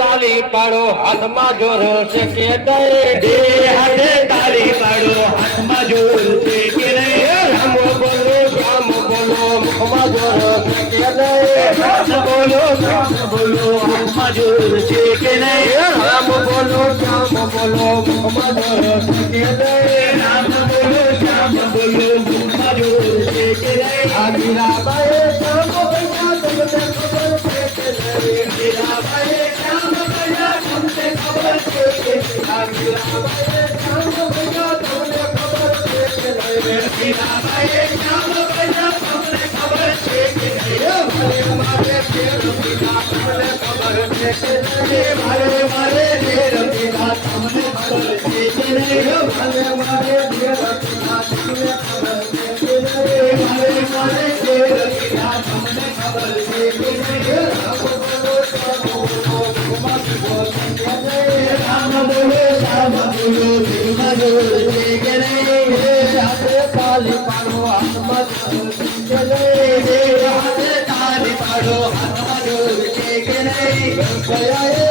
તાલી પાડો હાથમાં જોર છે કે નહીં બે હાથે તાળી પાડો હાથમાં જોર છે કે નહીં રામ બોલો રામ બોલો મુખમાં જોર છે કે નહીં રામ બોલો રામ બોલો હાથમાં જોર છે કે નહીં રામ બોલો રામ બોલો મુખમાં જોર છે કે નહીં રામ બોલો શ્યામ બોલો મુખમાં જોર છે કે નહીં આ મીરાબાઈએ શ્યામ બોલ્યા Yeah, yeah.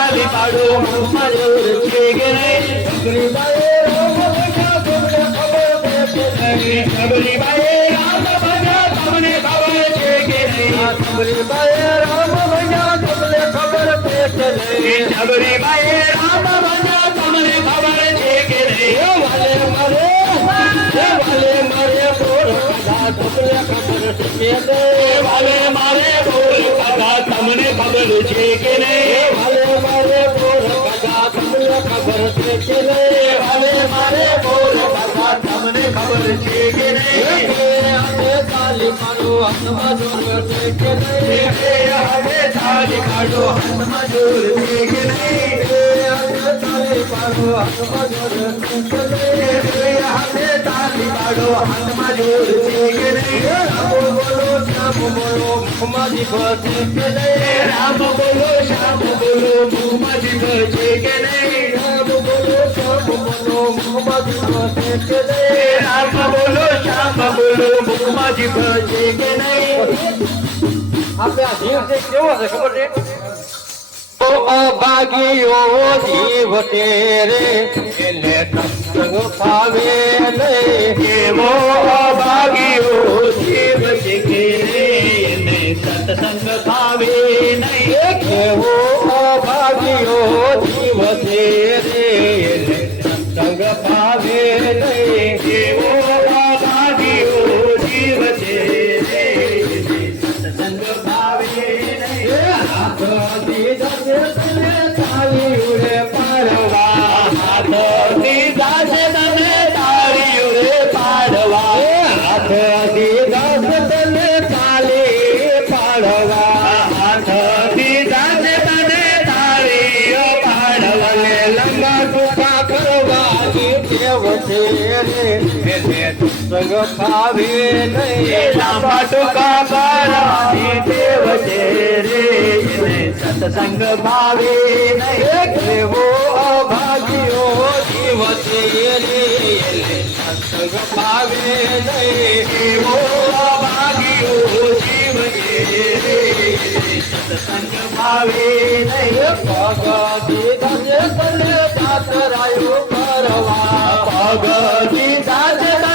পারে পারো পারো ছুঁয়ে গেলে सबरी बाए राम भजा सबने खबर पे केले सबरी बाए राम भजा सबने खबर पे केले सबरी बाए राम भजा सबने खबर पे केले ओ भले मरे ओ भले मरे बोल कदा सबने खबर पे केले भले मरे बोल कदा सबने खबर पे केले भले ખબર છે કે નહીં વાલે મારે બોલ બાબા તમને ખબર છે કે હવે તાલી મારો હાથમાં જોર છે કે હવે તાલી કાઢો હાથમાં જોર છે કે નહીં હવે તાલી મારો હાથમાં જોર છે કે হাতে তালি বাড়ো হাত মাজুর চিকে রে রাম বলো, শ্যাম বলো, মাঝি চিকে রে রাম বলো, শ্যাম বলো, মাঝি চিকে রে রাম বলো, শ্যাম বলো, মাঝি চিকে রে রাম বলো, শ্যাম বলো, মাঝি চিকে রে আপনি আসলে কেউ আছে খবর রে ও বাগিও জীবতে রে এলে वो हो शिव के सत्संग पावे नहीं वो अभागियो शिव के सत्संग पावे नहीं पटुका बारानी देव तेरे सत्संग भावे वो अभागियो दिवस सत्संग भावे वो अभागियो जीव सत्संग भावे भगवती भजन पात्र परवा। भगवती भजन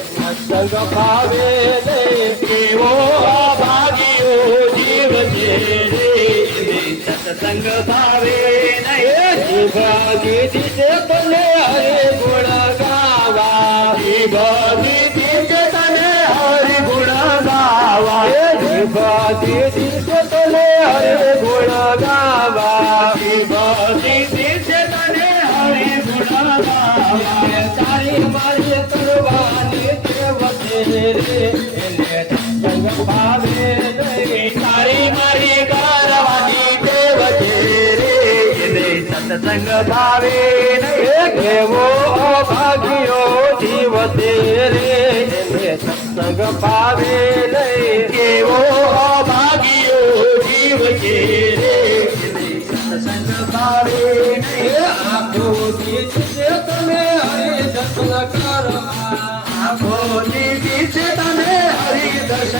भग पावे वो भागियो जीव जेरे सत्संग पावे भागी से तने हरे गुण गावा भागी से तने हरे गुण गावा भागी से तने हरे गुण गावा भागी से तने हरे गुण गावा संग भावे देवो भागियो जीव तेरे। संग पावे देवो भागियो जीव तेरे। संग पावे आखो दी तुम्हें हरे दस कर आखो दी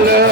நாங்கள்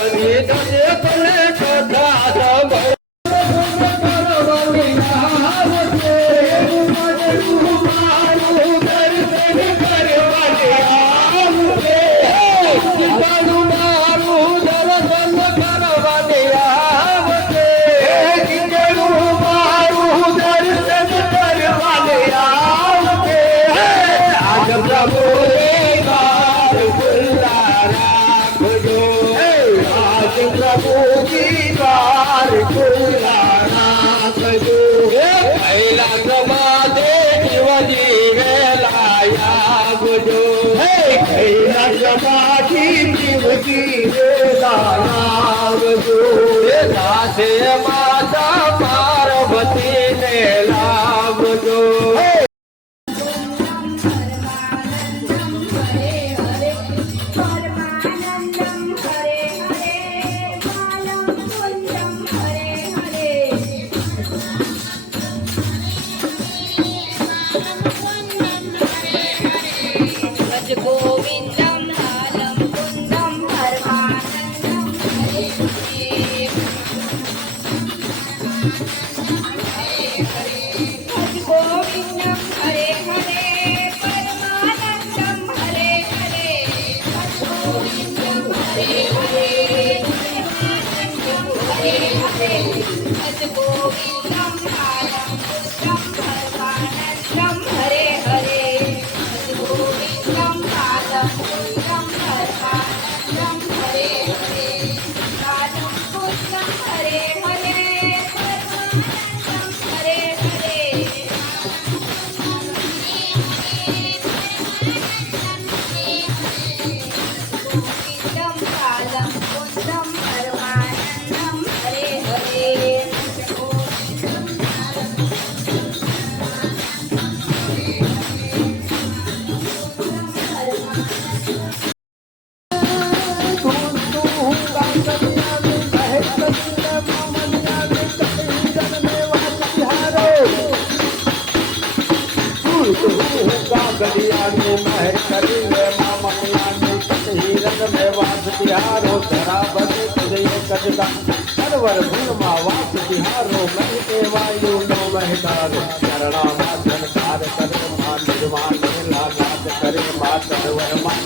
પ્રભુજી દ્વાર ખુલાના થયું પહેલા પ્રમાદે શિવજી વેલાયા ગુજો હે પહેલા પ્રમાથી શિવજી વેલાયા ગુજો હે દાસે માતા પાર્વતી ને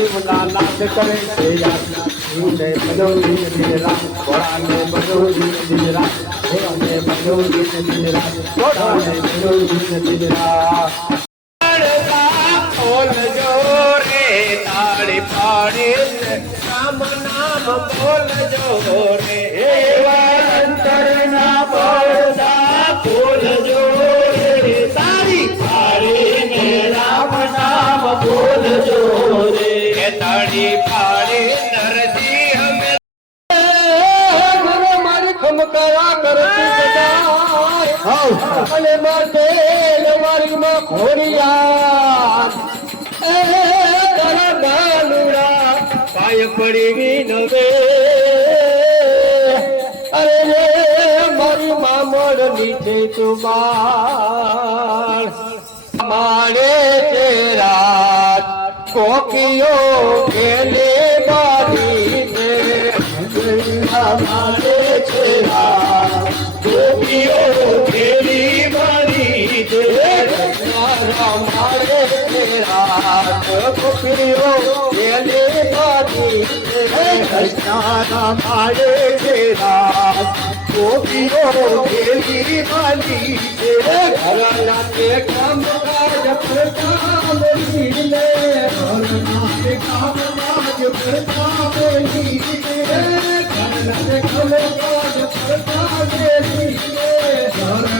शिव लाला से करे से यात्रा झूठे भजोरी ने दिलरा घोड़ा ने भजोरी ने दिलरा घोड़ा ने भजोरी ने दिलरा घोड़ा ने भजोरी ने दिलरा ताड़ी पाड़े राम नाम बोल जो रे। કાલમાં તેલ વારીમાં ખોરિયા તારા બાલુડા પાય પડી વિનવે અરે રે, મારી મામડ નીચે ચુબાર મારે તેરા કોકિયો ખેલે બારી મારે. છેરા फिरो मेले बाती हरियाणा मारे तेरा गोपियो मेरी माली तेरे घर लाते कम काज प्रताप मिले और नाम काम काज प्रताप मिले घर लाते कम काज प्रताप मिले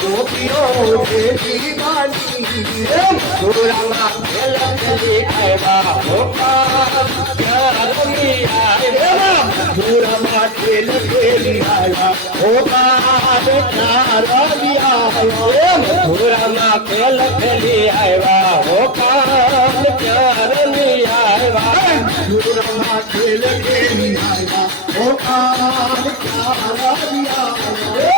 ગોપીઓ દેવી માની ગોરામાં ખેલક દેખાવા ગોપા જાગમી આવ્યા ગોરામાં ખેલક દેખાવા ગોપા તારવી આવ્યા ગોરામાં ખેલક દેખાવા ગોપા ચારમી આવ્યા ગોરામાં ખેલક દેખાવા ગોપા ચારવી આવ્યા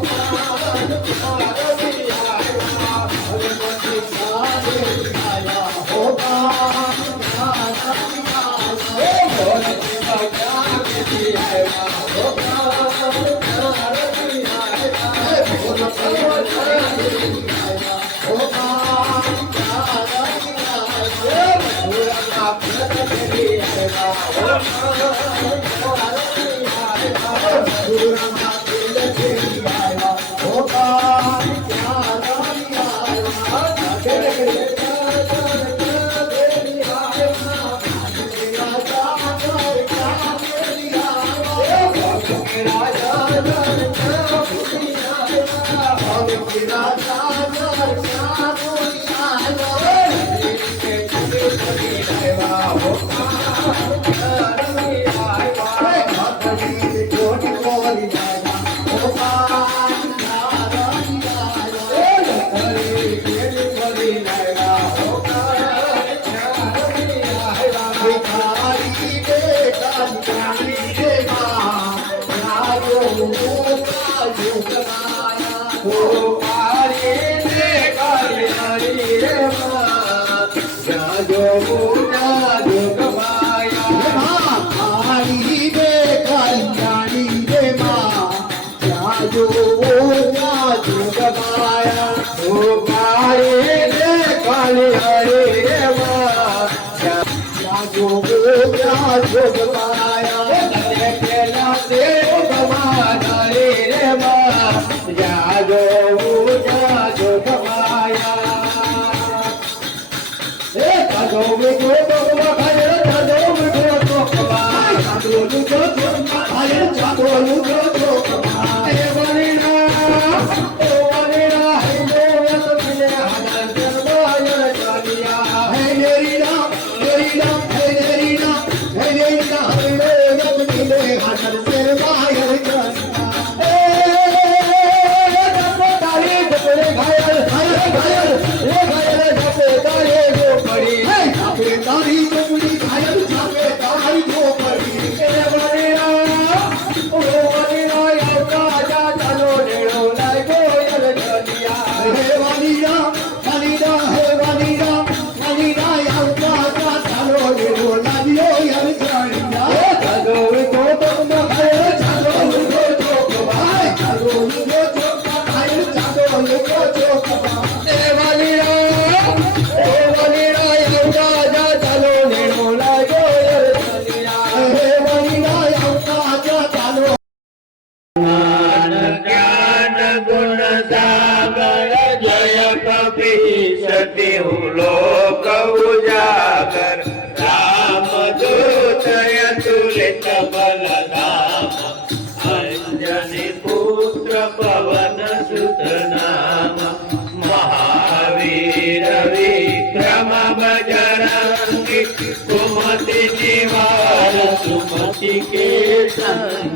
Guru Rama Bye. ಕೇಳ್ತಾನೆ